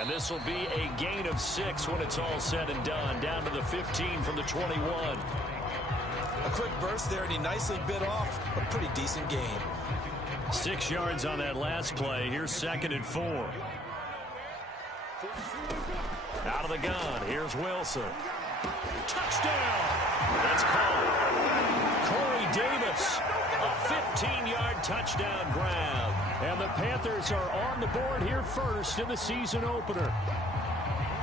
And this will be a gain of 6 when it's all said and done. Down to the 15 from the 21. A quick burst there, and he nicely bit off a pretty decent gain. 6 yards on that last play. Here's 2nd and 4. Out of the gun. Here's Wilson. Touchdown. That's called. Corey Davis. A 15-yard touchdown grab. And the Panthers are on the board here first in the season opener.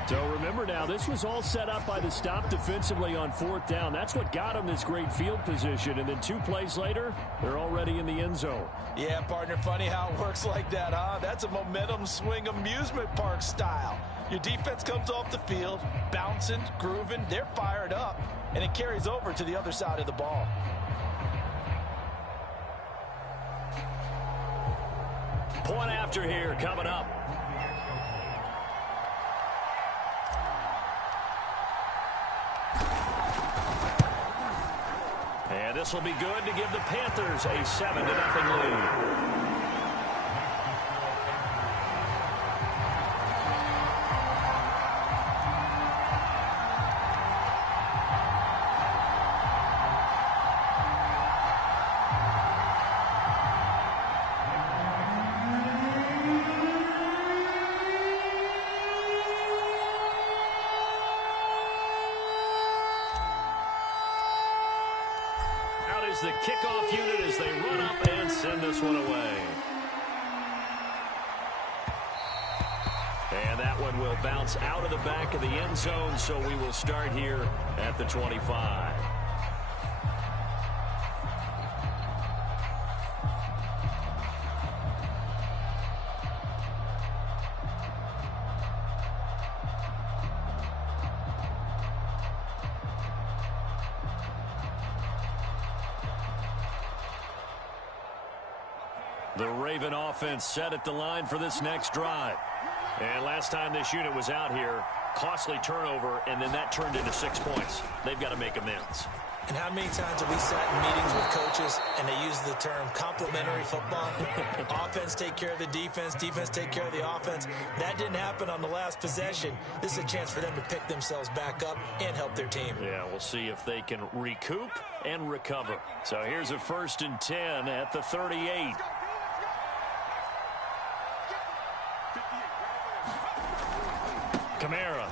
So remember now, this was all set up by the stop defensively on 4th down. That's what got them this great field position. And then 2 plays later, they're already in the end zone. Yeah, partner, funny how it works like that, huh? That's a momentum swing amusement park style. Your defense comes off the field, bouncing, grooving, they're fired up, and it carries over to the other side of the ball. Point after here coming up. And this will be good to give the Panthers a 7-0 lead. The kickoff unit as they run up and send this one away. And that one will bounce out of the back of the end zone, so we will start here at the 25. The Raven offense set at the line for this next drive. And last time this unit was out here, costly turnover, and then that turned into 6 points. They've got to make amends. And how many times have we sat in meetings with coaches and they use the term complementary football? Offense take care of the defense, defense take care of the offense. That didn't happen on the last possession. This is a chance for them to pick themselves back up and help their team. Yeah, we'll see if they can recoup and recover. So here's a 1st and 10 at the 38. Kamara.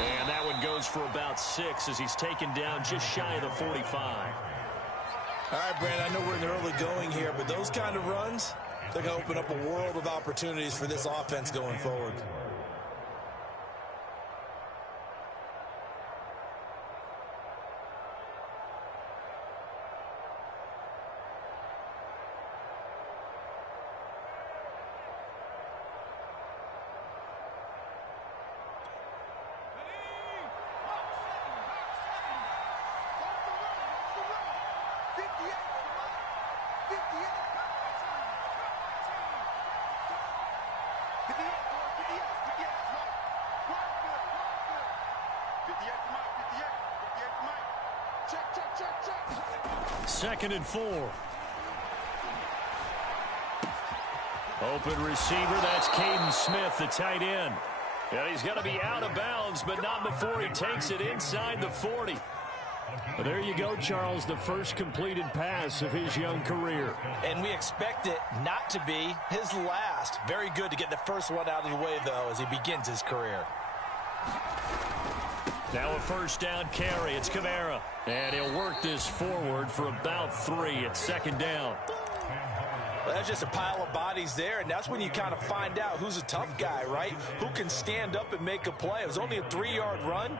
And that one goes for about 6 as he's taken down just shy of the 45. All right, Brand, I know we're in the early going here, but those kind of runs, they're going to open up a world of opportunities for this offense going forward. Second and 4. Open receiver, that's Caden Smith, the tight end. And he's got to be out of bounds, but not before he takes it inside the 40. Well, there you go, Charles, the first completed pass of his young career. And we expect it not to be his last. Very good to get the first one out of the way, though, as he begins his career. Now a 1st down carry. It's Kamara. And he'll work this forward for about 3 at 2nd down. Well, that's just a pile of bodies there, and that's when you kind of find out who's a tough guy, right? Who can stand up and make a play. It was only a 3-yard run,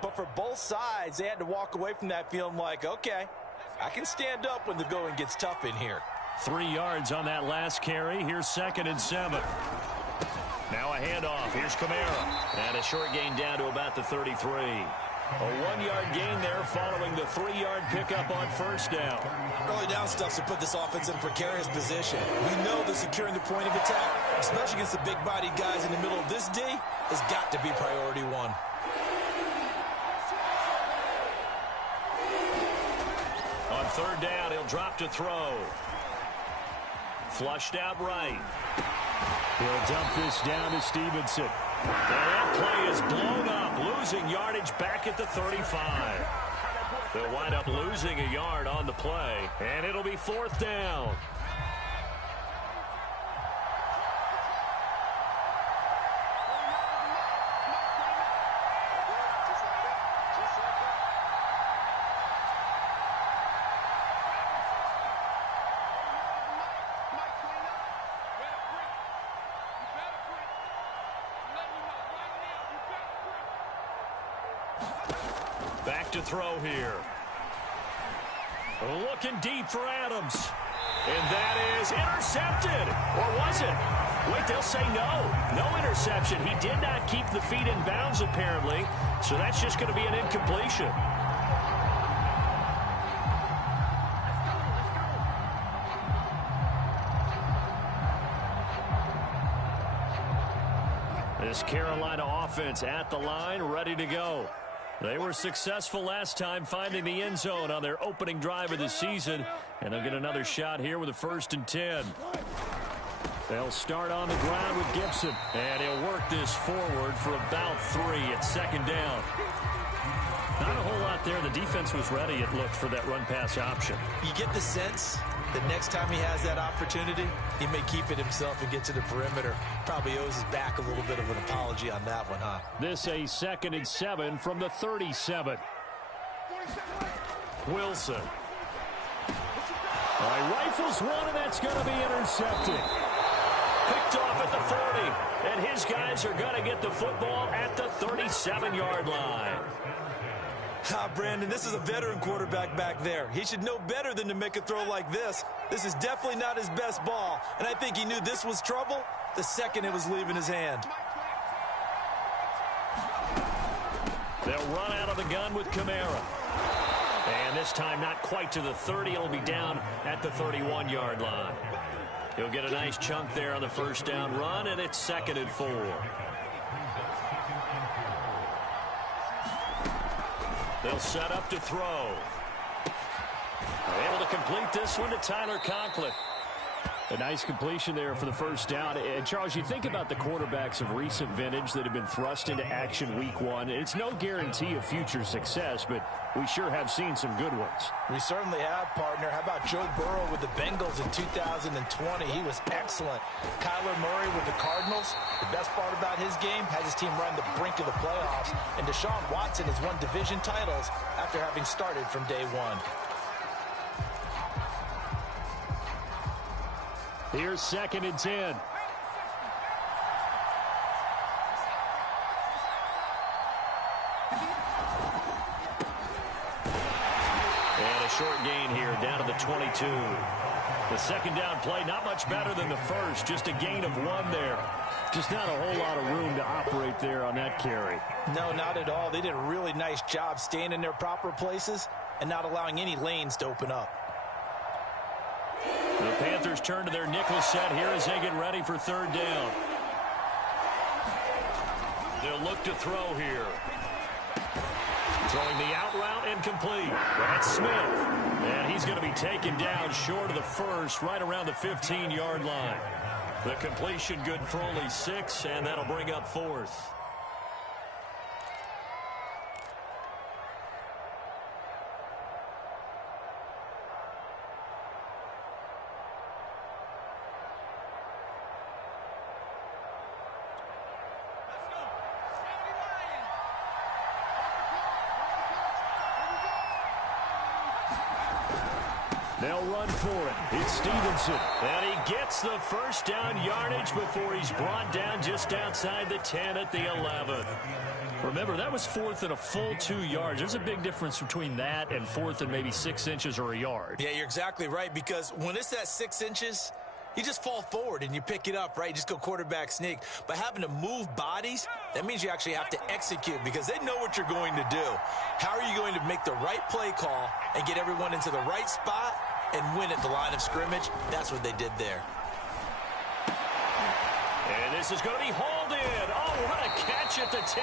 but for both sides, they had to walk away from that feeling like, okay, I can stand up when the going gets tough in here. 3 yards on that last carry. Here's 2nd and 7. Now a handoff. Here's Kamara. And a short gain down to about the 33. A 1-yard gain there following the 3-yard pickup on 1st down. Early down stuff to put this offense in a precarious position. We know that securing the point of attack, especially against the big-bodied guys in the middle of this D, has got to be priority 1. On 3rd down, he'll drop to throw. flushed out right. He'll dump this down to Stevenson. And that play is blown up, losing yardage back at the 35. They'll wind up losing a yard on the play, and it'll be 4th down. Back to throw here. Looking deep for Adams. And that is intercepted. Or was it? Wait, they'll say no. No interception. He did not keep the feet in bounds, apparently. So that's just going to be an incompletion. This Carolina offense at the line, ready to go. They were successful last time finding the end zone on their opening drive of the season, and they'll get another shot here with a 1st and 10. They'll start on the ground with Gibson, and he'll work this forward for about 3 at 2nd down. Not a whole lot there. The defense was ready, it looked, for that run-pass option. You get the sense that next time he has that opportunity, he may keep it himself and get to the perimeter. Probably owes his back a little bit of an apology on that one, huh? This a 2nd and 7 from the 37. Wilson. All right, rifles one, and that's going to be intercepted. Picked off at the 40, and his guys are going to get the football at the 37-yard line. Brandon, this is a veteran quarterback back there. He should know better than to make a throw like this. This is definitely not his best ball, and I think he knew this was trouble the second it was leaving his hand. They'll run out of the gun with Kamara. And this time not quite to the 30. It'll be down at the 31-yard line. He'll get a nice chunk there on the 1st down run, and it's 2nd and 4. They'll set up to throw. Able to complete this one to Tyler Conklin. A nice completion there for the 1st down. And Charles, you think about the quarterbacks of recent vintage that have been thrust into action week 1. It's no guarantee of future success, but we sure have seen some good ones. We certainly have, partner. How about Joe Burrow with the Bengals in 2020? He was excellent. Kyler Murray with the Cardinals. The best part about his game has his team run the brink of the playoffs. And Deshaun Watson has won division titles after having started from day 1. Here's 2nd and 10. And a short gain here down to the 22. The 2nd down play, not much better than the first. Just a gain of 1 there. Just not a whole lot of room to operate there on that carry. No, not at all. They did a really nice job staying in their proper places and not allowing any lanes to open up. The Panthers turn to their nickel set here as they get ready for 3rd down. They'll look to throw here. Throwing the out route incomplete. That's Smith. And he's going to be taken down short of the 1st, right around the 15-yard line. The completion good for only 6, and that'll bring up 4th. They'll run for it. It's Stevenson. And he gets the 1st down yardage before he's brought down just outside the 10 at the 11. Remember, that was 4th and a full 2 yards. There's a big difference between that and 4th and maybe 6 inches or a yard. Yeah, you're exactly right, because when it's that 6 inches, you just fall forward and you pick it up, right? You just go quarterback sneak. But having to move bodies, that means you actually have to execute because they know what you're going to do. How are you going to make the right play call and get everyone into the right spot and win at the line of scrimmage? That's what they did there. And this is going to be hauled in. Oh, what a catch at the 10.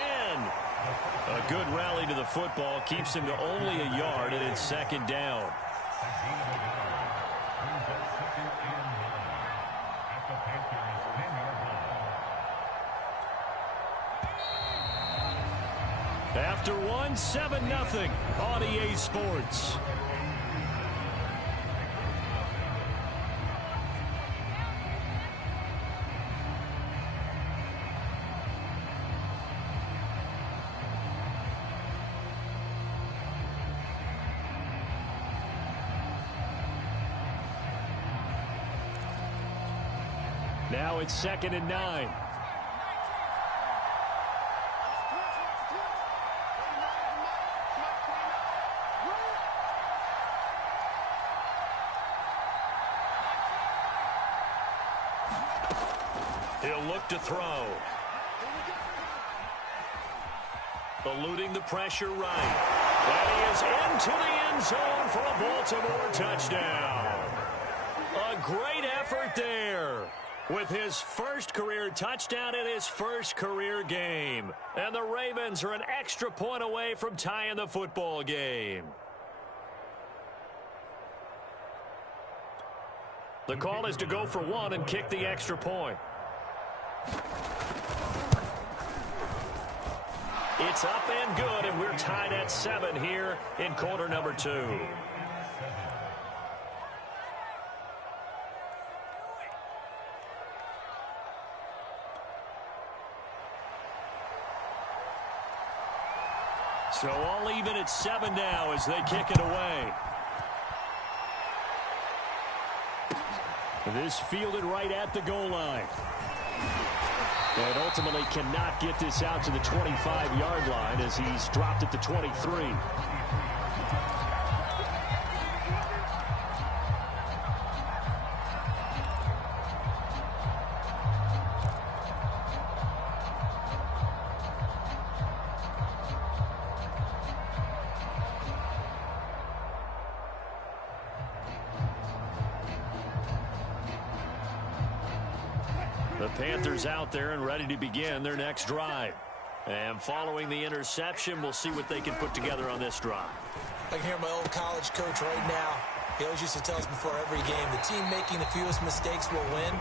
A good rally to the football keeps him to only a yard, and it's 2nd down. After one, 7-0 on EA Sports. Now it's 2nd and 9. He'll look to throw. Eluding the pressure right. And he is into the end zone for a Baltimore touchdown. A great effort there with his first career touchdown in his first career game. And the Ravens are an extra point away from tying the football game. The call is to go for one and kick the extra point. It's up and good, and we're tied at 7 here in quarter number 2. So all even at 7 now as they kick it away. This fielded right at the goal line. And ultimately cannot get this out to the 25-yard line as he's dropped at the 23. The Panthers out there and ready to begin their next drive. And following the interception, we'll see what they can put together on this drive. I can hear my old college coach right now. He always used to tell us before every game, the team making the fewest mistakes will win.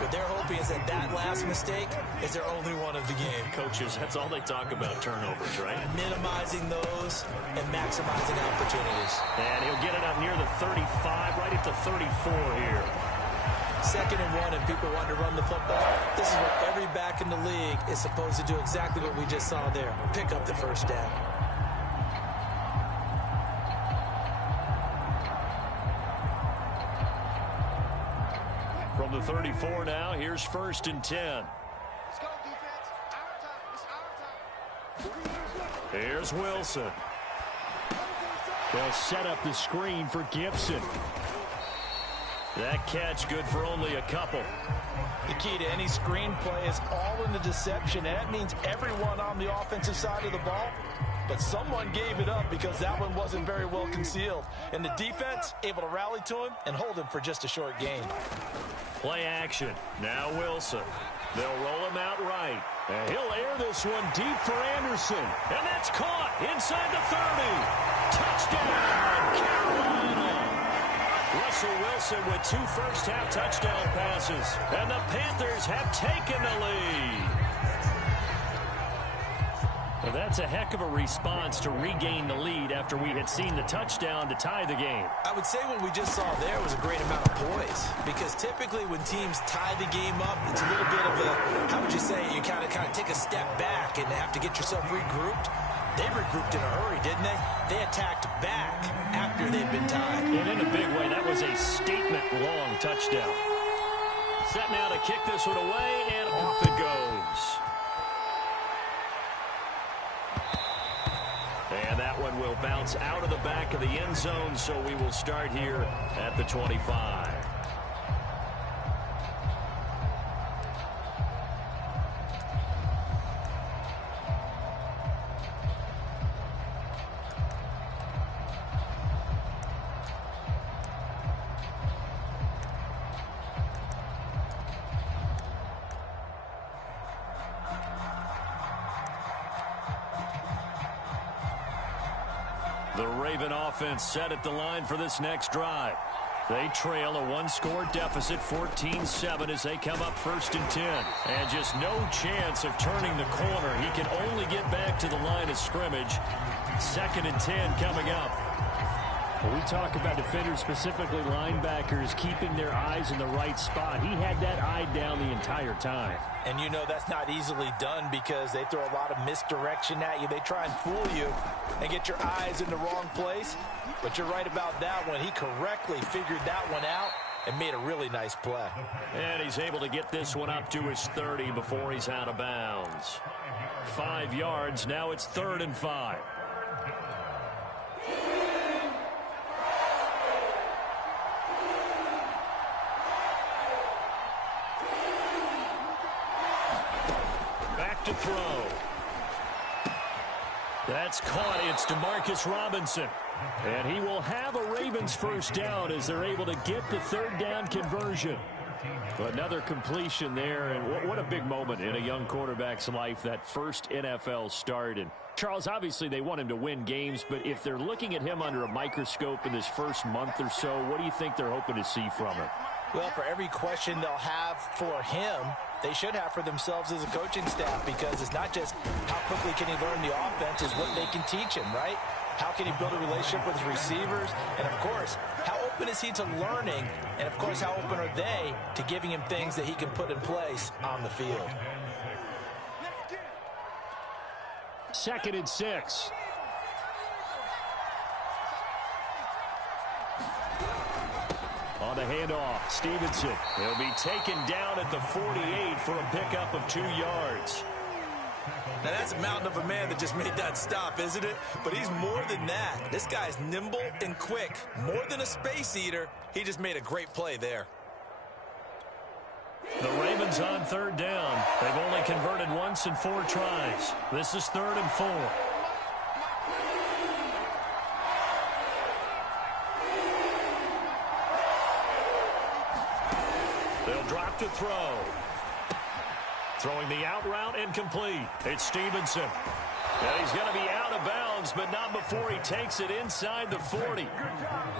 What they're hoping is that that last mistake is their only one of the game. Coaches, that's all they talk about, turnovers, right? Minimizing those and maximizing opportunities. And he'll get it up near the 35, right at the 34 here. 2nd and 1 and people want to run the football. This is what every back in the league is supposed to do, exactly what we just saw there. Pick up the first down. From the 34 now, here's 1st and 10. Let's go, defense. Our time. It's our time. Here's Wilson. They'll set up the screen for Gibson. That catch good for only a couple. The key to any screen play is all in the deception, and that means everyone on the offensive side of the ball. But someone gave it up because that one wasn't very well concealed. And the defense able to rally to him and hold him for just a short gain. Play action. Now Wilson. They'll roll him out right. And he'll air this one deep for Anderson. And that's caught inside the 30. Touchdown, Carolina. Russell Wilson with 2 first-half touchdown passes. And the Panthers have taken the lead. Well, that's a heck of a response to regain the lead after we had seen the touchdown to tie the game. I would say what we just saw there was a great amount of poise, because typically when teams tie the game up, it's a little bit of a, how would you say, you kind of take a step back and have to get yourself regrouped. They regrouped in a hurry, didn't they? They attacked back after they'd been tied. And in a big way, that was a statement-long touchdown. Set now to kick this one away, and off it goes. And that one will bounce out of the back of the end zone, so we will start here at the 25. The Raven offense set at the line for this next drive. They trail a one-score deficit, 14-7, as they come up 1st and 10. And just no chance of turning the corner. He can only get back to the line of scrimmage. 2nd and 10 coming up. When we talk about defenders, specifically linebackers, keeping their eyes in the right spot, he had that eye down the entire time. And you know that's not easily done because they throw a lot of misdirection at you. They try and fool you and get your eyes in the wrong place. But you're right about that one. He correctly figured that one out and made a really nice play. And he's able to get this one up to his 30 before he's out of bounds. 5 yards. Now it's 3rd and 5. To throw. That's caught. It's Demarcus Robinson. And he will have a Ravens first down as they're able to get the 3rd down conversion. Another completion there, and what a big moment in a young quarterback's life, that first NFL start. And Charles, obviously they want him to win games, but if they're looking at him under a microscope in this first month or so, what do you think they're hoping to see from him? Well, for every question they'll have for him, they should have for themselves as a coaching staff, because it's not just how quickly can he learn the offense, it's what they can teach him, right? How can he build a relationship with his receivers? And, of course, how open is he to learning? And, of course, how open are they to giving him things that he can put in place on the field? 2nd and 6. On the handoff, Stevenson. He'll be taken down at the 48 for a pickup of 2 yards. Now, that's a mountain of a man that just made that stop, isn't it? But he's more than that. This guy's nimble and quick. More than a space eater, he just made a great play there. The Ravens on 3rd down. They've only converted once in 4 tries. This is 3rd and 4. They'll drop to throw. Throwing the out route incomplete. It's Stevenson. And he's going to be out of bounds, but not before he takes it inside the 40.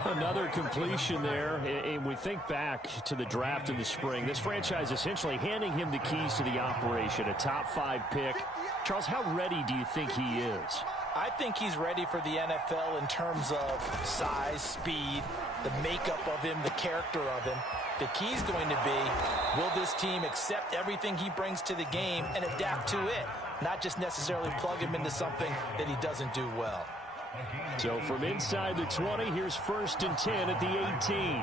Another completion there, and we think back to the draft in the spring. This franchise essentially handing him the keys to the operation, a top 5 pick. Charles, how ready do you think he is? I think he's ready for the NFL in terms of size, speed, the makeup of him, the character of him. The key's going to be, will this team accept everything he brings to the game and adapt to it? Not just necessarily plug him into something that he doesn't do well. So from inside the 20, here's 1st and 10 at the 18.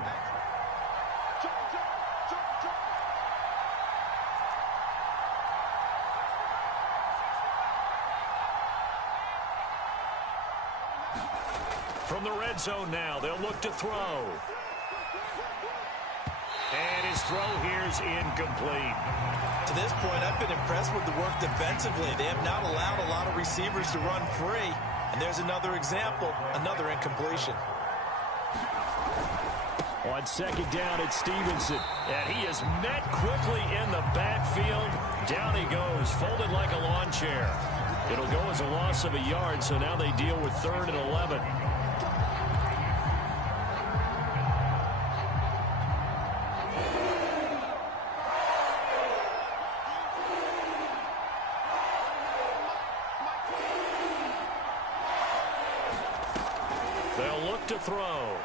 From the red zone now, they'll look to throw. And his throw here is incomplete. To this point, I've been impressed with the work defensively. They have not allowed a lot of receivers to run free. And there's another example, another incompletion. On 2nd down, it's Stevenson. And he is met quickly in the backfield. Down he goes, folded like a lawn chair. It'll go as a loss of a yard, so now they deal with 3rd and 11. They'll look to throw.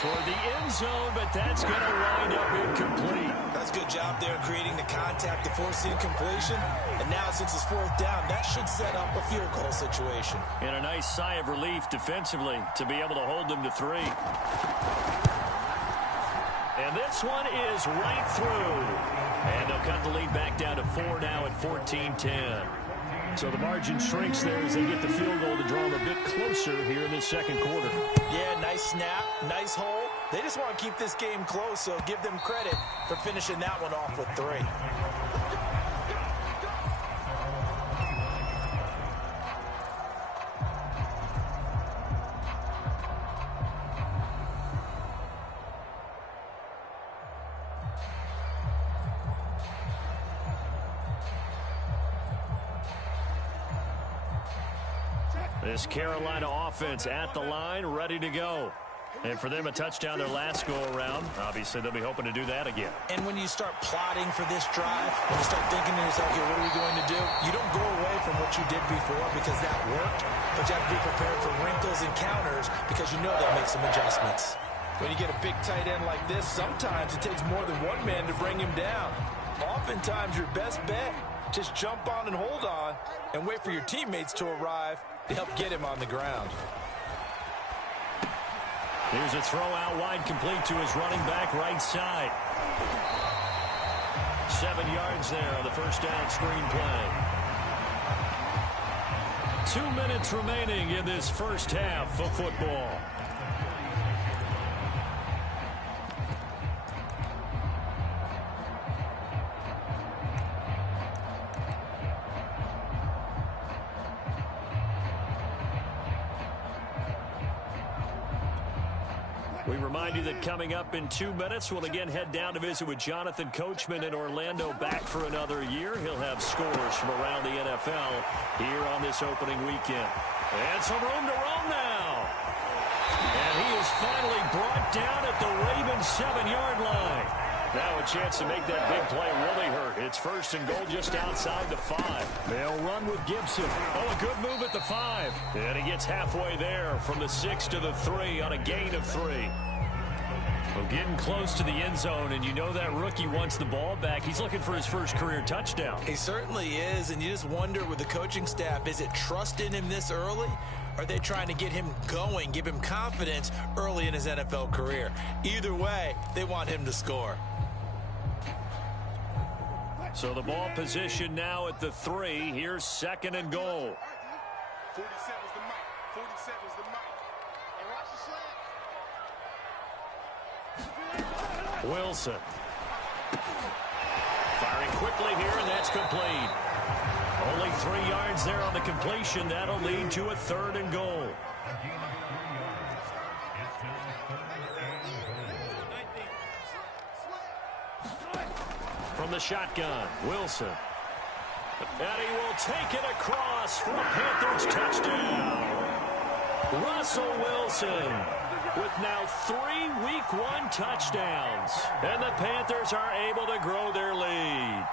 Toward the end zone, but that's going to wind up incomplete. That's a good job there creating the contact to force the incompletion. And now since it's 4th down, that should set up a field goal situation. And a nice sigh of relief defensively to be able to hold them to 3. And this one is right through. And they'll cut the lead back down to 4 now at 14-10. So the margin shrinks there as they get the field goal to draw them a bit closer here in this 2nd quarter. Yeah, nice snap, nice hole. They just want to keep this game close, so give them credit for finishing that one off with 3. This Carolina offense at the line, ready to go. And for them, a touchdown their last go-around. Obviously, they'll be hoping to do that again. And when you start plotting for this drive, when you start thinking to yourself, okay, what are we going to do? You don't go away from what you did before because that worked, but you have to be prepared for wrinkles and counters because you know they'll make some adjustments. When you get a big tight end like this, sometimes it takes more than one man to bring him down. Oftentimes, your best bet, just jump on and hold on and wait for your teammates to arrive to help get him on the ground. Here's a throw out wide, complete to his running back right side. 7 yards there on the first down screen play. 2 minutes remaining in this first half of football. We remind you that coming up in 2 minutes, we'll again head down to visit with Jonathan Coachman in Orlando, back for another year. He'll have scores from around the NFL here on this opening weekend. And some room to roam now. And he is finally brought down at the Ravens' 7-yard line. Now a chance to make that big play really hurt. It's first and goal just outside the 5. They'll run with Gibson. Oh, a good move at the 5. And he gets halfway there from the 6 to the 3 on a gain of 3. Well, getting close to the end zone, and you know that rookie wants the ball back. He's looking for his first career touchdown. He certainly is, and you just wonder with the coaching staff, is it trust in him this early? Or are they trying to get him going, give him confidence early in his NFL career? Either way, they want him to score. So the ball position now at the 3. Here's second and goal. 47's the mic. 47's the mic. And watch the slant. Wilson. Firing quickly here, and that's complete. Only 3 yards there on the completion. That'll lead to a third and goal. From the shotgun, Wilson. And he will take it across for a Panthers touchdown. Russell Wilson with now 3 Week 1 touchdowns. And the Panthers are able to grow their lead.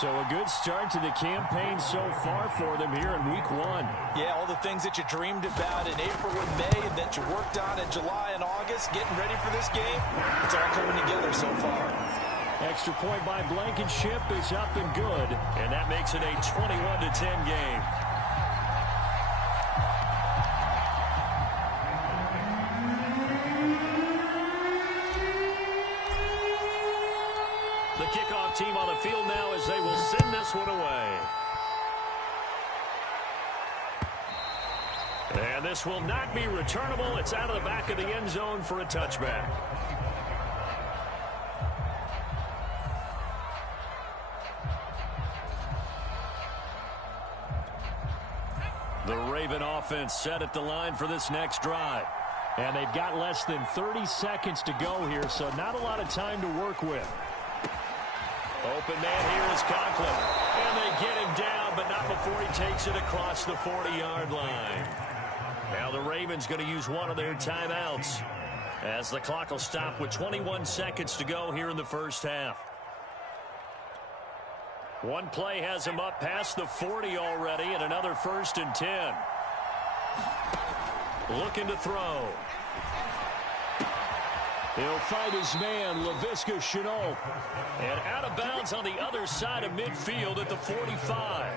So a good start to the campaign so far for them here in Week 1. Yeah, all the things that you dreamed about in April and May and that you worked on in July and August, getting ready for this game, it's all coming together so far. Extra point by Blankenship is up and good, and that makes it a 21-10 game. The kickoff team on the field now as they will send this one away. And this will not be returnable. It's out of the back of the end zone for a touchback. The Raven offense set at the line for this next drive. And they've got less than 30 seconds to go here, so not a lot of time to work with. Open man here is Conklin. And they get him down, but not before he takes it across the 40-yard line. Now the Ravens going to use one of their timeouts as the clock will stop with 21 seconds to go here in the first half. One play has him up past the 40 already, and another 1st and 10. Looking to throw. He'll find his man, Laviska Shenault. And out of bounds on the other side of midfield at the 45.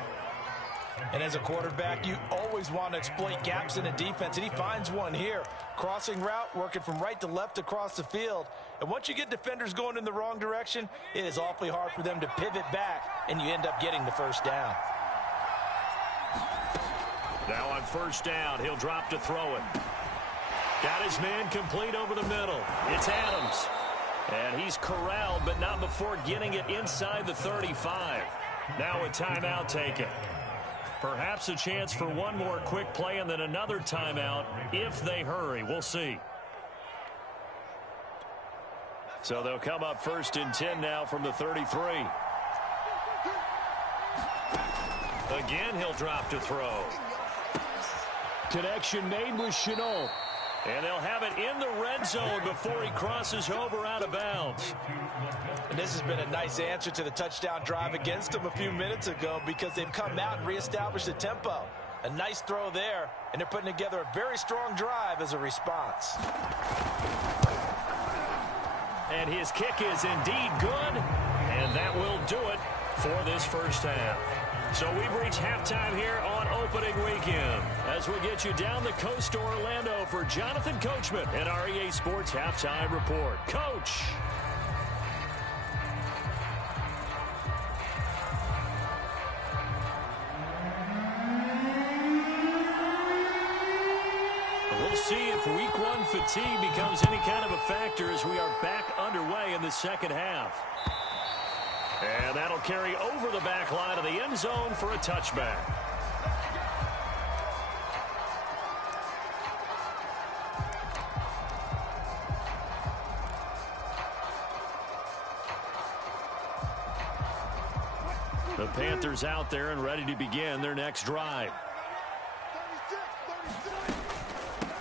And as a quarterback, you always want to exploit gaps in a defense, and he finds one here. Crossing route, working from right to left across the field. And once you get defenders going in the wrong direction, it is awfully hard for them to pivot back, and you end up getting the first down. Now on first down, he'll drop to throw it. Got his man complete over the middle. It's Adams. And he's corralled, but not before getting it inside the 35. Now a timeout taken. Perhaps a chance for one more quick play and then another timeout if they hurry. We'll see. So they'll come up 1st and 10 now from the 33. Again, he'll drop to throw. Connection made with Shenault. And they'll have it in the red zone before he crosses over out of bounds. And this has been a nice answer to the touchdown drive against them a few minutes ago because they've come out and reestablished the tempo. A nice throw there, and they're putting together a very strong drive as a response. And his kick is indeed good, and that will do it for this first half. So we've reached halftime here on opening weekend as we get you down the coast to Orlando for Jonathan Coachman and our EA Sports Halftime Report. Coach. We'll see if week one fatigue becomes any kind of a factor as we are back underway in the second half. And that'll carry over the back line of the end zone for a touchback. The Panthers out there and ready to begin their next drive.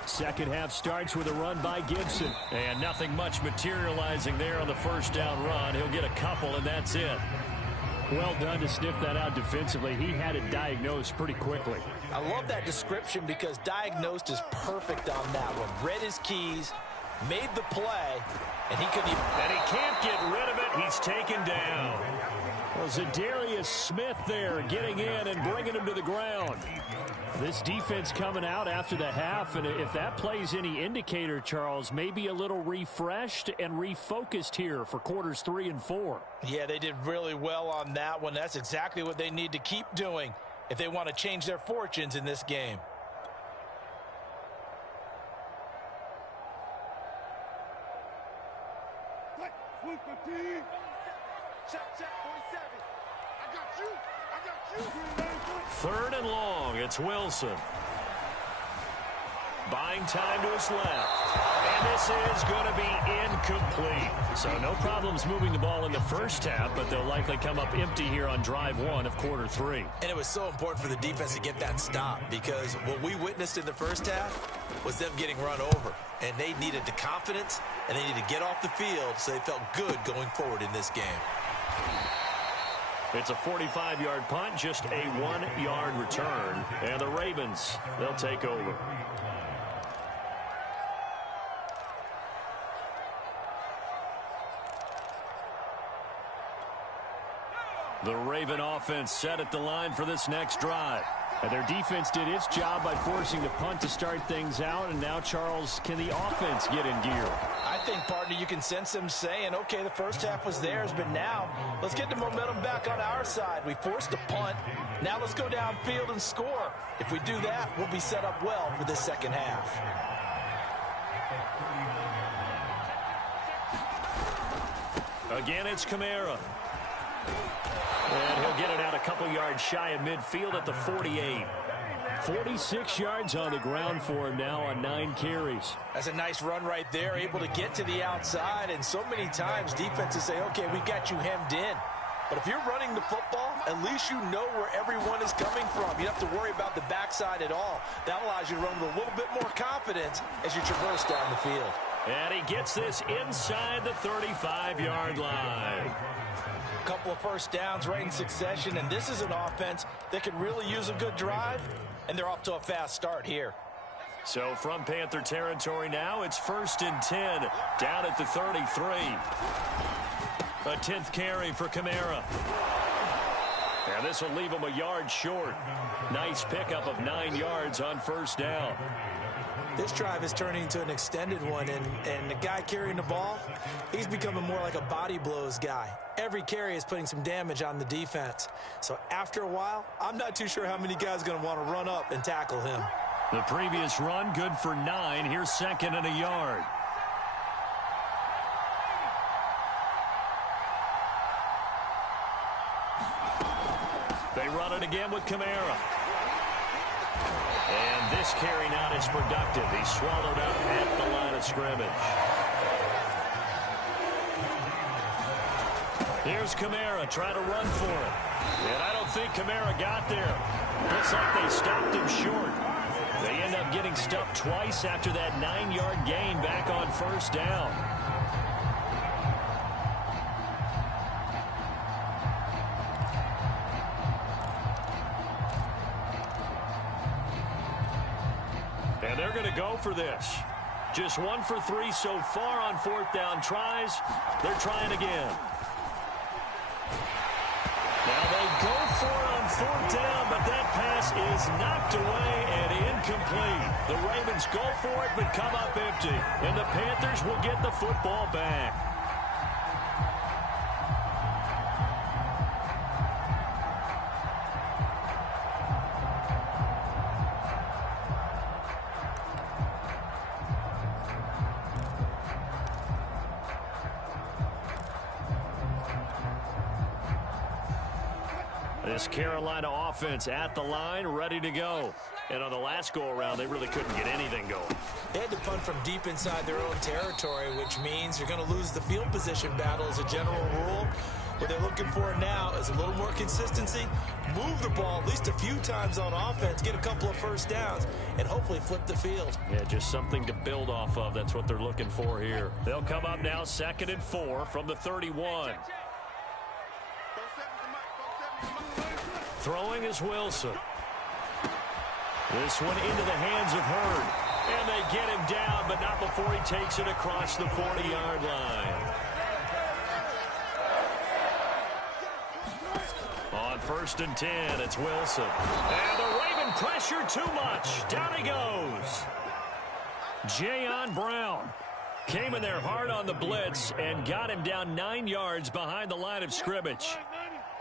Second half starts with a run by Gibson. And nothing much materializing there on the first down run. He'll get a couple, and that's it. Well done to sniff that out defensively. He had it diagnosed pretty quickly. I love that description because diagnosed is perfect on that one. Read his keys, made the play, and he couldn't even... And he can't get rid of it. He's taken down. Well, Zadarius Smith there getting in and bringing him to the ground. This defense coming out after the half, and if that plays any indicator, Charles, maybe a little refreshed and refocused here for quarters 3 and 4. Yeah, they did really well on that one. That's exactly what they need to keep doing if they want to change their fortunes in this game. Third and long, it's Wilson. Buying time to his left. And this is going to be incomplete. So no problems moving the ball in the first half, but they'll likely come up empty here on drive 1 of quarter 3. And it was so important for the defense to get that stop because what we witnessed in the first half was them getting run over. And they needed the confidence, and they needed to get off the field so they felt good going forward in this game. It's a 45-yard punt, just a 1-yard return. And the Ravens, they'll take over. The Raven offense set at the line for this next drive. And their defense did its job by forcing the punt to start things out. And now, Charles, can the offense get in gear? I think, partner, you can sense them saying, okay, the first half was theirs, but now let's get the momentum back on our side. We forced a punt. Now let's go downfield and score. If we do that, we'll be set up well for this second half. Again, it's Kamara. And he'll get it out a couple yards shy of midfield at the 48. 46 yards on the ground for him now on 9 carries. That's a nice run right there, able to get to the outside. And so many times defenses say, okay, we got you hemmed in. But if you're running the football, at least you know where everyone is coming from. You don't have to worry about the backside at all. That allows you to run with a little bit more confidence as you traverse down the field. And he gets this inside the 35-yard line. A couple of first downs right in succession, and this is an offense that could really use a good drive, and they're off to a fast start here. So from Panther territory now, it's 1st and 10 down at the 33. A 10th carry for Kamara. And this will leave him a yard short. Nice pickup of 9 yards on first down. This drive is turning into an extended one, and the guy carrying the ball, he's becoming more like a body blows guy. Every carry is putting some damage on the defense. So after a while, I'm not too sure how many guys are going to want to run up and tackle him. The previous run good for 9. Here's 2nd and a yard. They run it again with Kamara. And this carry not as productive. He's swallowed up at the line of scrimmage. Here's Kamara trying to run for it. And I don't think Kamara got there. Looks like they stopped him short. They end up getting stuffed twice after that 9-yard gain back on first down. And they're going to go for this. Just 1 for 3 so far on fourth down tries. They're trying again. Now they go for it on fourth down, but that pass is knocked away and incomplete. The Ravens go for it, but come up empty. And the Panthers will get the football back. This Carolina offense at the line, ready to go. And on the last go-around, they really couldn't get anything going. They had to punt from deep inside their own territory, which means you're going to lose the field position battle as a general rule. What they're looking for now is a little more consistency, move the ball at least a few times on offense, get a couple of first downs, and hopefully flip the field. Yeah, just something to build off of. That's what they're looking for here. They'll come up now 2nd and 4 from the 31. Throwing is Wilson. This one into the hands of Hurd. And they get him down, but not before he takes it across the 40-yard line. On 1st and 10, it's Wilson. And the Raven pressure too much. Down he goes. Jayon Brown came in there hard on the blitz and got him down 9 yards behind the line of scrimmage.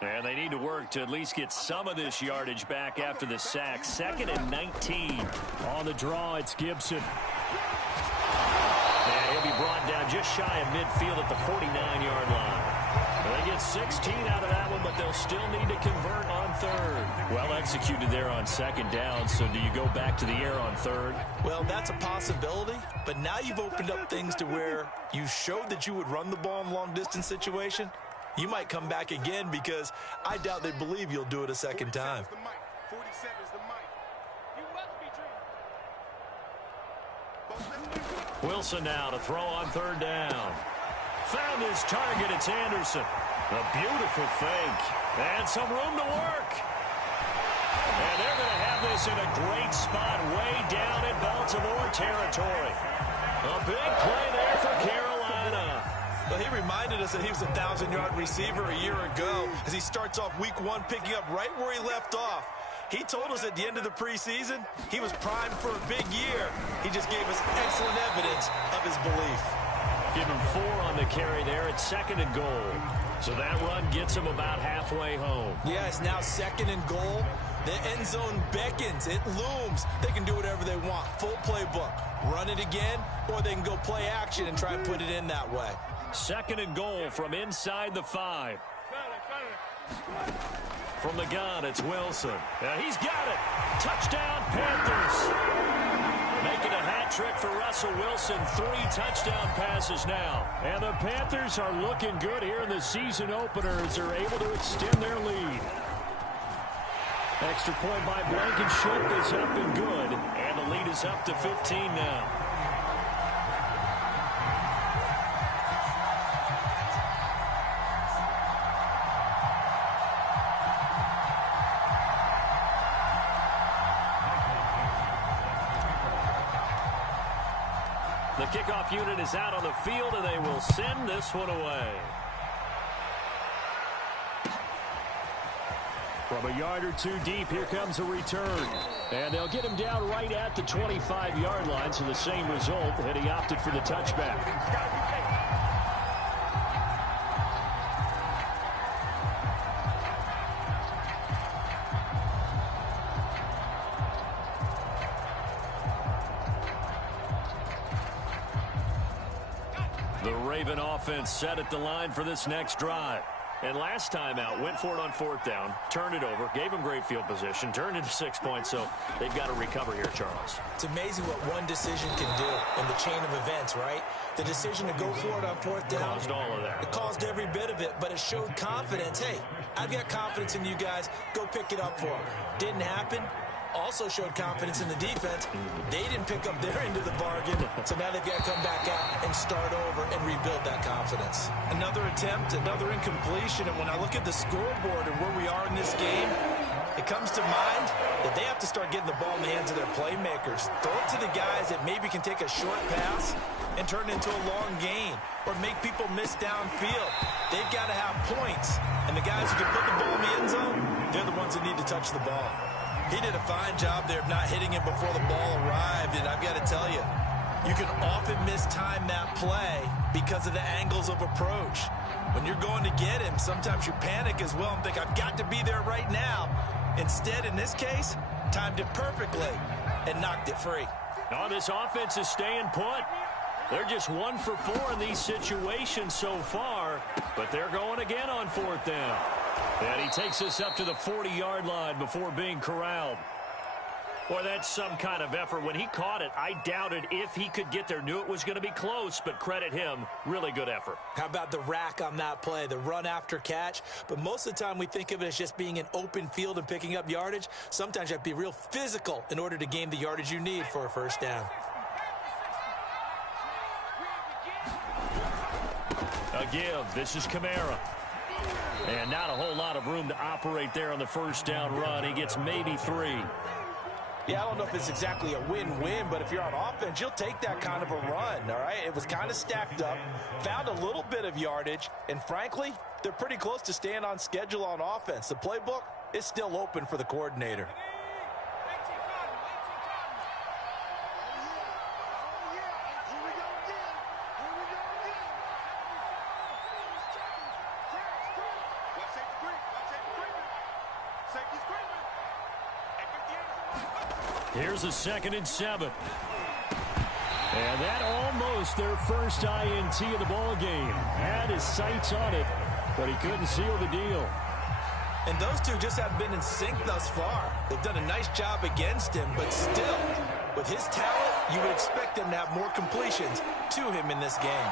And they need to work to at least get some of this yardage back after the sack. 2nd and 19. On the draw, it's Gibson. And he'll be brought down just shy of midfield at the 49-yard line. They get 16 out of that one, but they'll still need to convert on 3rd. Well executed there on 2nd down, so do you go back to the air on 3rd? Well, that's a possibility, but now you've opened up things to where you showed that you would run the ball in long-distance situation. You might come back again because I doubt they believe you'll do it a second time. 47 is the mic. You must be dreaming. Wilson now to throw on 3rd down. Found his target. It's Anderson. A beautiful fake. And some room to work. And they're going to have this in a great spot way down in Baltimore territory. A big play there for Carolina. Well, he reminded us that he was a 1,000-yard receiver a year ago as he starts off week 1 picking up right where he left off. He told us at the end of the preseason he was primed for a big year. He just gave us excellent evidence of his belief. Give him 4 on the carry there at 2nd and goal. So that run gets him about halfway home. Yeah, it's now 2nd and goal. The end zone beckons. It looms. They can do whatever they want. Full playbook. Run it again, or they can go play action and try and put it in that way. 2nd and goal from inside the 5. From the gun, it's Wilson. He's got it. Touchdown, Panthers. Making a hat trick for Russell Wilson. 3 touchdown passes now. And the Panthers are looking good here in the season opener as they're able to extend their lead. Extra point by Blankenship is up and good. And the lead is up to 15 now. The kickoff unit is out on the field, and they will send this one away. From a yard or 2 deep, here comes a return. And they'll get him down right at the 25-yard line, so the same result, and he opted for the touchback. The Raven offense set at the line for this next drive. And last time out, went for it on 4th down, turned it over, gave him great field position, turned into 6 points, so they've got to recover here, Charles. It's amazing what one decision can do in the chain of events, right? The decision to go for it on 4th down. Caused all of that. It caused every bit of it, but it showed confidence. Hey, I've got confidence in you guys. Go pick it up for them. Didn't happen. also showed confidence in the defense. They didn't pick up their end of the bargain, so now they've got to come back out and start over and rebuild that confidence. Another attempt, another incompletion, and when I look at the scoreboard and where we are in this game, it comes to mind that they have to start getting the ball in the hands of their playmakers. Throw it to the guys that maybe can take a short pass and turn it into a long gain or make people miss downfield. They've got to have points, and the guys who can put the ball in the end zone, they're the ones that need to touch the ball. He did a fine job there of not hitting it before the ball arrived, and I've got to tell you, you can often mistime that play because of the angles of approach. When you're going to get him, sometimes you panic as well and think, I've got to be there right now. Instead, in this case, timed it perfectly and knocked it free. Oh, this offense is staying put. They're just 1 for 4 in these situations so far, but they're going again on 4th down. And he takes us up to the 40-yard line before being corralled. Boy, that's some kind of effort. When he caught it, I doubted if he could get there. Knew it was going to be close, but credit him. Really good effort. How about the rack on that play, the run after catch? But most of the time we think of it as just being an open field and picking up yardage. Sometimes you have to be real physical in order to gain the yardage you need for a first down. A give. This is Kamara. And not a whole lot of room to operate there on the first down run. He gets maybe 3. Yeah, I don't know if it's exactly a win-win, but if you're on offense, you'll take that kind of a run, all right? It was kind of stacked up, found a little bit of yardage, and frankly, they're pretty close to staying on schedule on offense. The playbook is still open for the coordinator. Here's a 2nd and 7. And that almost their first INT of the ball game. Had his sights on it, but he couldn't seal the deal. And those two just haven't been in sync thus far. They've done a nice job against him, but still, with his talent, you would expect him to have more completions to him in this game.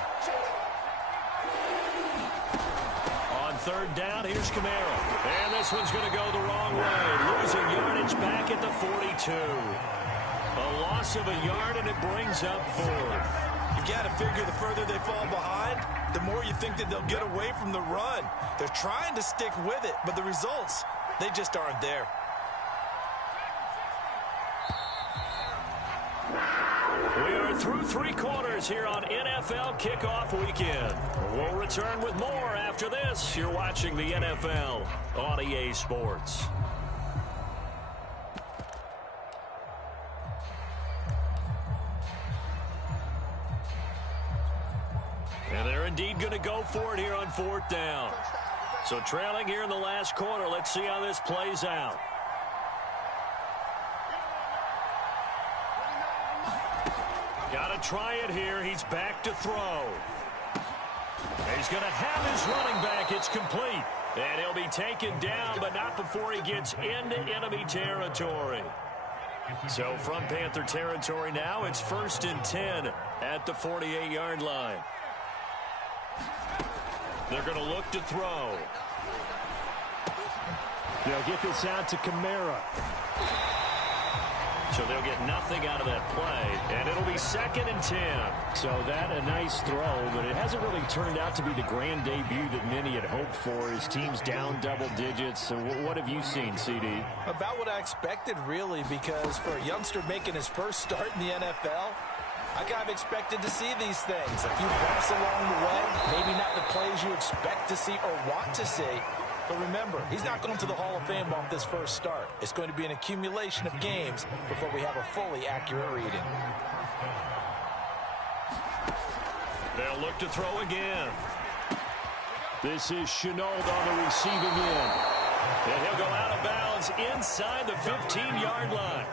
On 3rd down, here's Kamara. And this one's going to go the wrong way. Losing yardage back at the 42. A loss of a yard, and it brings up 4th. You've got to figure the further they fall behind, the more you think that they'll get away from the run. They're trying to stick with it, but the results, they just aren't there. We are through 3 quarters here on NFL Kickoff Weekend. We'll return with more after this. You're watching the NFL on EA Sports. And they're indeed going to go for it here on 4th down. So trailing here in the last quarter. Let's see how this plays out. Got to try it here. He's back to throw. He's going to have his running back. It's complete. And he'll be taken down, but not before he gets into enemy territory. So from Panther territory now, it's 1st and 10 at the 48-yard line. They're going to look to throw. They'll get this out to Kamara. So they'll get nothing out of that play, and it'll be 2nd and 10. So that a nice throw, but it hasn't really turned out to be the grand debut that many had hoped for. His team's down double digits. So what have you seen, CD? About what I expected, really, because for a youngster making his first start in the NFL, I kind of expected to see these things. A few bumps along the way, maybe not the plays you expect to see or want to see. But remember, he's not going to the Hall of Fame off this first start. It's going to be an accumulation of games before we have a fully accurate reading. They'll look to throw again. This is Shenault on the receiving end. And he'll go out of bounds inside the 15-yard line.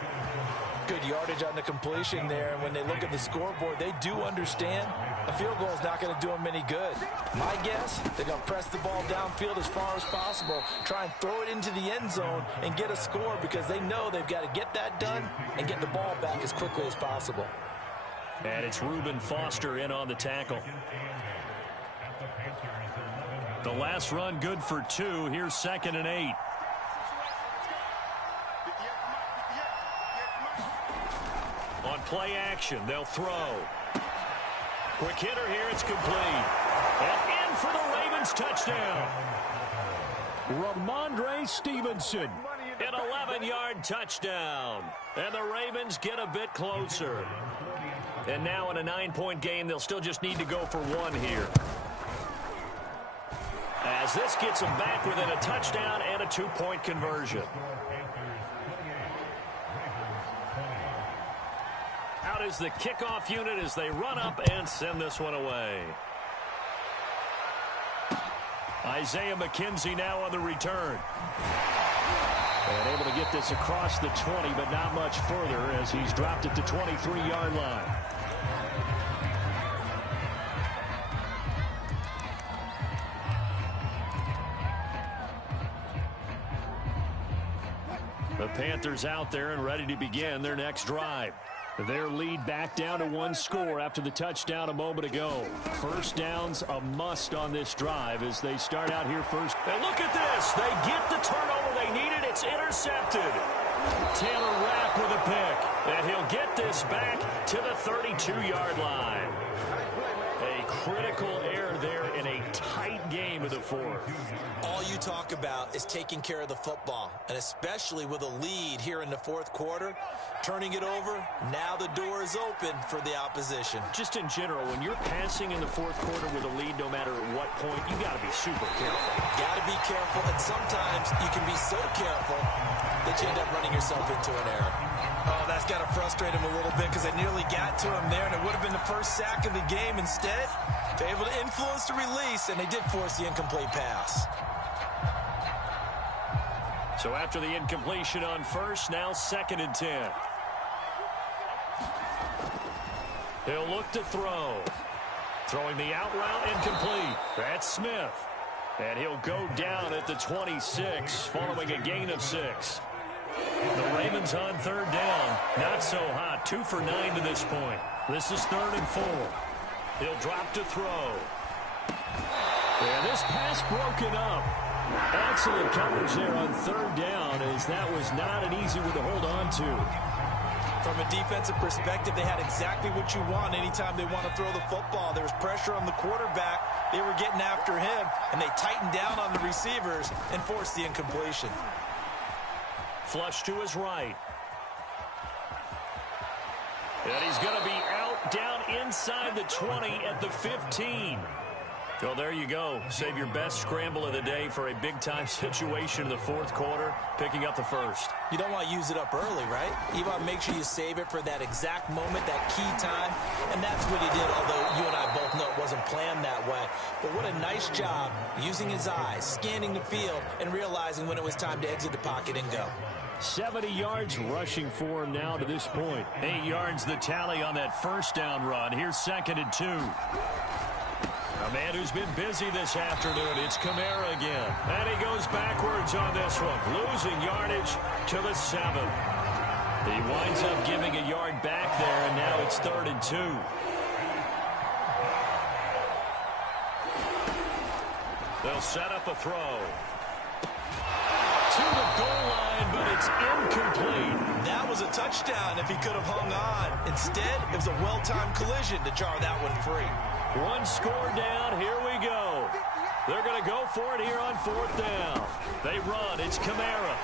Good yardage on the completion there, and when they look at the scoreboard, they do understand a field goal is not going to do them any good. My guess, they're going to press the ball downfield as far as possible, try and throw it into the end zone and get a score because they know they've got to get that done and get the ball back as quickly as possible. And it's Reuben Foster in on the tackle. The last run good for 2. Here's 2nd and 8. play action. They'll throw. Quick hitter here. It's complete. And in for the Ravens touchdown. Ramondre Stevenson. An 11-yard touchdown. And the Ravens get a bit closer. And now in a 9-point game, they'll still just need to go for one here. As this gets them back within a touchdown and a 2-point conversion. Out is the kickoff unit as they run up and send this one away. Isaiah McKenzie now on the return. And able to get this across the 20, but not much further as he's dropped at the 23-yard line. The Panthers out there and ready to begin their next drive. Their lead back down to 1 score after the touchdown a moment ago. First down's a must on this drive as they start out here first. And look at this. They get the turnover they needed. It's intercepted. Taylor Rapp with a pick. And he'll get this back to the 32-yard line. A critical error there in a tight game of the fourth. All you talk about is taking care of the football, and especially with a lead here in the fourth quarter, turning it over, now the door is open for the opposition. Just in general, when you're passing in the fourth quarter with a lead, no matter what point, you got to be super careful. Got to be careful, and sometimes you can be so careful that you end up running yourself into an error. Oh, that's got to frustrate him a little bit because they nearly got to him there, and it would have been the first sack of the game. Instead, they're able to influence the release, and they did force the incomplete pass. So after the incompletion on first, now 2nd and 10. He'll look to throw. Throwing the out route incomplete. That's Smith. And he'll go down at the 26 following a gain of 6. The Ravens on 3rd down. Not so hot. 2 for 9 to this point. This is 3rd and 4. He'll drop to throw. And this pass broken up. Excellent coverage there on 3rd down as that was not an easy one to hold on to. From a defensive perspective, they had exactly what you want anytime they want to throw the football. There was pressure on the quarterback. They were getting after him, and they tightened down on the receivers and forced the incompletion. Flush to his right. And he's going to be out down inside the 20 at the 15. So there you go. Save your best scramble of the day for a big-time situation in the fourth quarter, picking up the first. You don't want to use it up early, right? You want to make sure you save it for that exact moment, that key time, and that's what he did, although you and I both know it wasn't planned that way. But what a nice job using his eyes, scanning the field, and realizing when it was time to exit the pocket and go. 70 yards rushing for him now to this point. 8 yards the tally on that first down run. Here's 2nd and 2. A man who's been busy this afternoon. It's Kamara again. And he goes backwards on this one. Losing yardage to the 7. He winds up giving a yard back there, and now it's 3rd and 2. They'll set up a throw. To the goal line, but it's incomplete. That was a touchdown if he could have hung on. Instead, it was a well-timed collision to jar that one free. 1 score down. Here we go. They're going to go for it here on 4th down. They run. It's Kamara.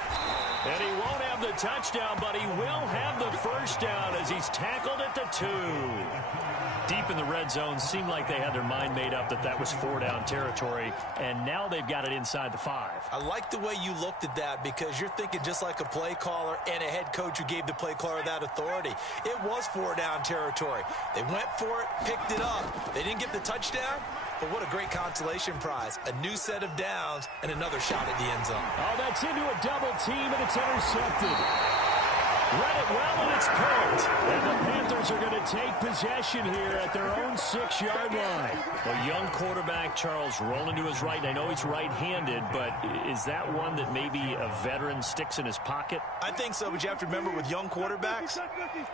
And he won't have the touchdown, but he will have the first down as he's tackled at the 2. Deep in the red zone, seemed like they had their mind made up that was 4-down territory, and now they've got it inside the 5. I like the way you looked at that because you're thinking just like a play caller and a head coach who gave the play caller that authority. It was 4-down territory. They went for it, picked it up. They didn't get the touchdown, but what a great consolation prize. A new set of downs and another shot at the end zone. Oh, that's into a double team, and it's intercepted. Read it well, and it's picked. And the Panthers are going to take possession here at their own 6-yard line. A young quarterback, Charles, rolling to his right. I know he's right-handed, but is that one that maybe a veteran sticks in his pocket? I think so, but you have to remember with young quarterbacks,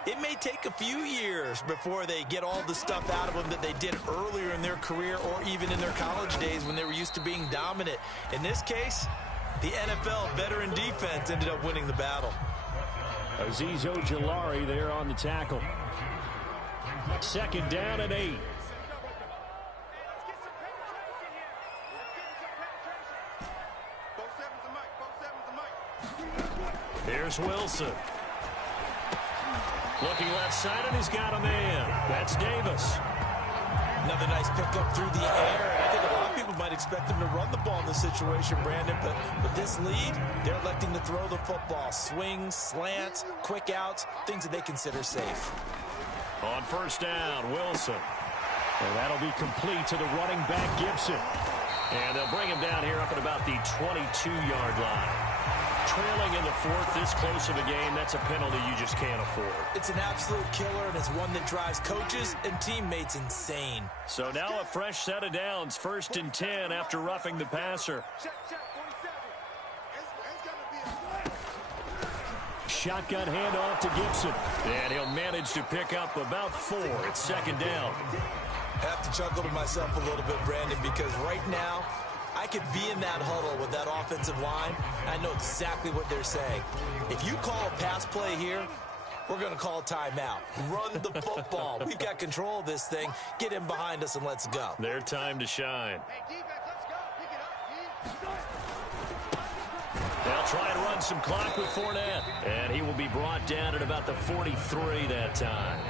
it may take a few years before they get all the stuff out of them that they did earlier in their career or even in their college days when they were used to being dominant. In this case, the NFL veteran defense ended up winning the battle. Azeez Ojulari there on the tackle. Second down and 8. Here's Wilson. Looking left side, and he's got a man. That's Davis. Another nice pickup through the air. And I think a lot of people might expect him to run the ball in this situation, Brandon. But with this lead, they're electing to throw the football. Swings, slants, quick outs, things that they consider safe. On first down, Wilson. And that'll be complete to the running back, Gibson. And they'll bring him down here up at about the 22-yard line. Trailing in the fourth, this close of a game, that's a penalty you just can't afford. It's an absolute killer, and it's one that drives coaches and teammates insane. So now a fresh set of downs, 1st and 10 after roughing the passer. Shotgun handoff to Gibson. And he'll manage to pick up about 4. It's 2nd down. I have to chuckle to myself a little bit, Brandon, because right now, I could be in that huddle with that offensive line, and I know exactly what they're saying. If you call a pass play here, we're going to call a timeout. Run the football. We've got control of this thing. Get him behind us and let's go. Their time to shine. They'll try and run some clock with Fournette. And he will be brought down at about the 43 that time.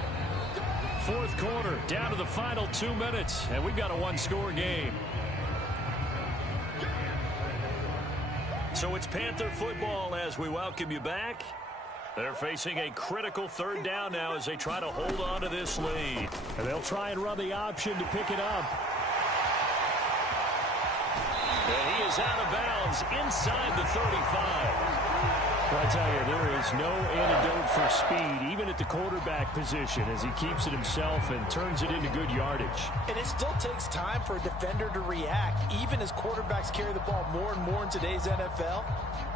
4th quarter, down to the final 2 minutes, and we've got a 1-score game. So it's Panther football as we welcome you back. They're facing a critical 3rd down now as they try to hold on to this lead. And they'll try and run the option to pick it up. And he is out of bounds inside the 35. Well, I tell you, there is no antidote for speed, even at the quarterback position, as he keeps it himself and turns it into good yardage. And it still takes time for a defender to react. Even as quarterbacks carry the ball more and more in today's NFL,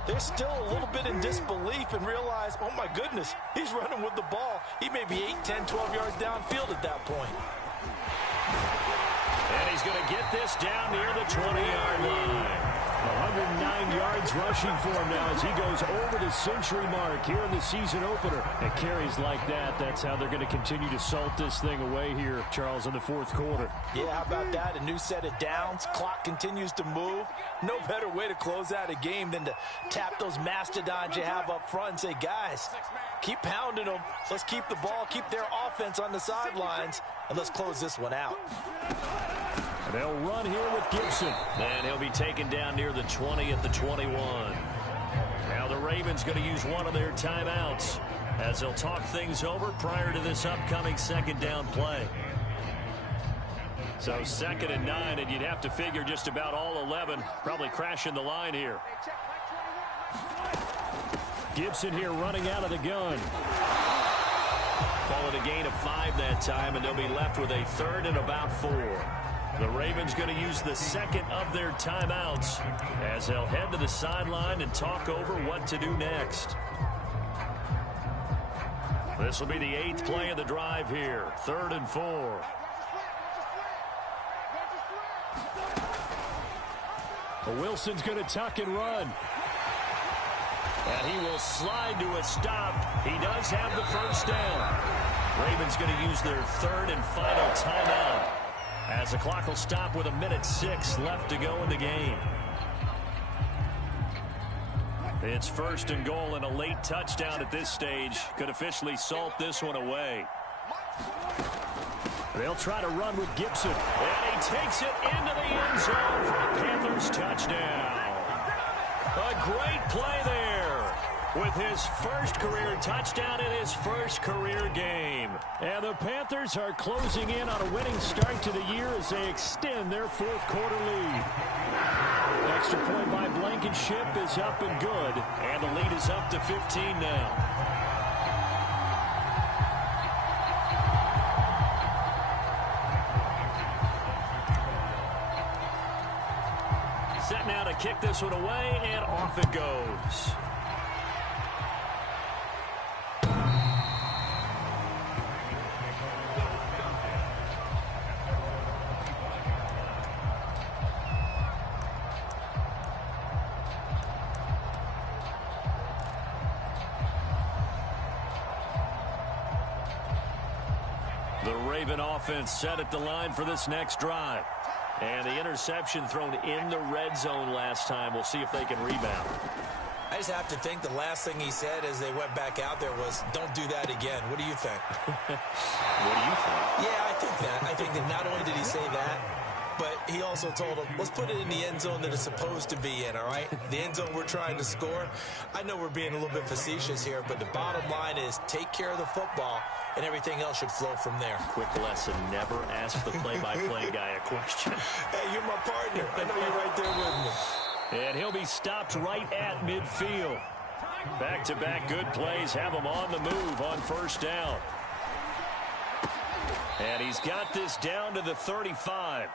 they're still a little bit in disbelief and realize, oh my goodness, he's running with the ball. He may be 8, 10, 12 yards downfield at that point. And he's going to get this down near the 20-yard line. 109 yards rushing for him now as he goes over the century mark here in the season opener. And carries like that, that's how they're going to continue to salt this thing away here, Charles, in the 4th quarter. Yeah, how about that? A new set of downs. Clock continues to move. No better way to close out a game than to tap those mastodons you have up front and say, guys, keep pounding them. Let's keep the ball, keep their offense on the sidelines, and let's close this one out. They'll run here with Gibson. And he'll be taken down near the 20 at the 21. Now the Ravens going to use one of their timeouts as they'll talk things over prior to this upcoming 2nd down play. So 2nd and 9, and you'd have to figure just about all 11 probably crashing the line here. Gibson here running out of the gun. Call it a gain of 5 that time, and they'll be left with a 3rd and about 4. The Ravens going to use the 2nd of their timeouts as they'll head to the sideline and talk over what to do next. This will be the 8th play of the drive here. 3rd and 4. Wilson's going to tuck and run. And he will slide to a stop. He does have the 1st down. Ravens going to use their 3rd and final timeout as the clock will stop with 1:06 left to go in the game. It's 1st and goal, and a late touchdown at this stage could officially salt this one away. They'll try to run with Gibson. And he takes it into the end zone for a Panthers touchdown. A great play there with his 1st career touchdown in his 1st career game. And the Panthers are closing in on a winning start to the year as they extend their 4th quarter lead. Extra point by Blankenship is up and good. And the lead is up to 15 now. Set now to kick this one away, and off it goes. The Raven offense set at the line for this next drive. And the interception thrown in the red zone last time. We'll see if they can rebound. I just have to think the last thing he said as they went back out there was, don't do that again. What do you think? What do you think? Yeah, I think that. I think that not only did he say that, but he also told him, let's put it in the end zone that it's supposed to be in, all right? The end zone we're trying to score. I know we're being a little bit facetious here, but the bottom line is take care of the football, and everything else should flow from there. Quick lesson, never ask the play-by-play guy a question. Hey, you're my partner. I know you're right there with me. And he'll be stopped right at midfield. Back-to-back good plays have him on the move on first down. And he's got this down to the 35.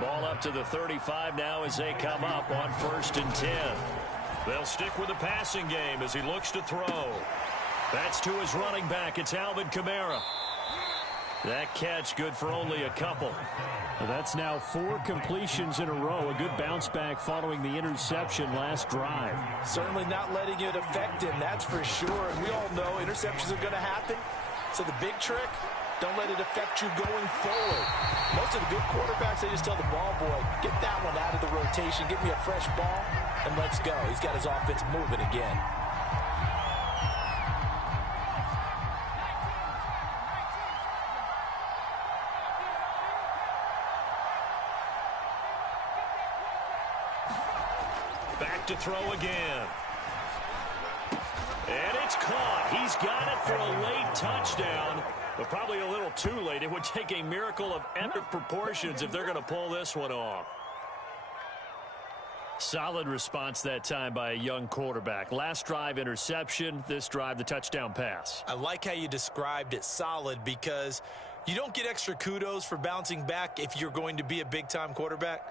Ball up to the 35 now as they come up on 1st and 10. They'll stick with the passing game as he looks to throw. That's to his running back. It's Alvin Kamara. That catch good for only a couple. Well, that's now 4 completions in a row. A good bounce back following the interception last drive. Certainly not letting it affect him, that's for sure. And we all know interceptions are going to happen. So the big trick, don't let it affect you going forward. Most of the good quarterbacks, they just tell the ball boy, get that one out of the rotation, give me a fresh ball, and let's go. He's got his offense moving again. Back to throw again. And it's caught. He's got it for a late touchdown, but probably a little too late. It would take a miracle of epic proportions if they're going to pull this one off. Solid response that time by a young quarterback. Last drive, interception. This drive, the touchdown pass. I like how you described it solid because you don't get extra kudos for bouncing back if you're going to be a big-time quarterback.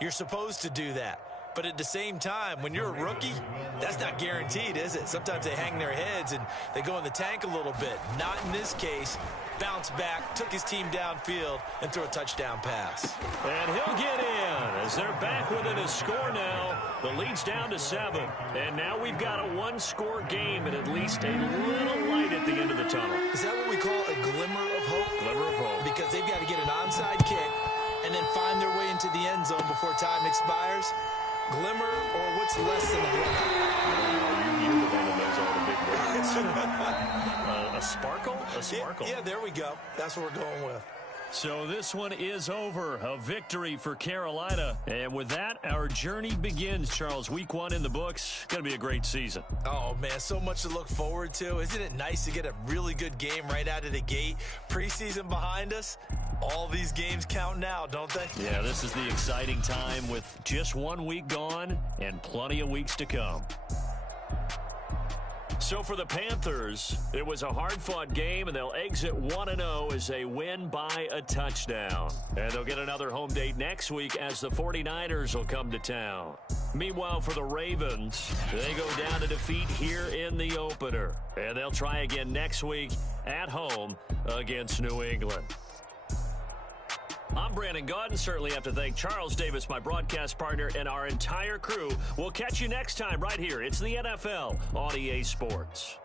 You're supposed to do that. But at the same time, when you're a rookie, that's not guaranteed, is it? Sometimes they hang their heads and they go in the tank a little bit. Not in this case. Bounced back, took his team downfield, and threw a touchdown pass. And he'll get in as they're back within a score now. The lead's down to 7. And now we've got a one-score game and at least a little light at the end of the tunnel. Is that what we call a glimmer of hope? Glimmer of hope. Because they've got to get an onside kick and then find their way into the end zone before time expires. Glimmer, or what's less than a glimmer? You're the one that knows all the big words. A sparkle? A sparkle. Yeah, there we go. That's what we're going with. So this one is over. A victory for Carolina. And with that, our journey begins, Charles. Week 1 in the books. Going to be a great season. Oh, man, so much to look forward to. Isn't it nice to get a really good game right out of the gate? Preseason behind us. All these games count now, don't they? Yeah, this is the exciting time with just 1 week gone and plenty of weeks to come. So for the Panthers, it was a hard-fought game, and they'll exit 1-0 as they win by a touchdown. And they'll get another home date next week as the 49ers will come to town. Meanwhile, for the Ravens, they go down to defeat here in the opener. And they'll try again next week at home against New England. I'm Brandon Gaudin. Certainly have to thank Charles Davis, my broadcast partner, and our entire crew. We'll catch you next time right here. It's the NFL on EA Sports.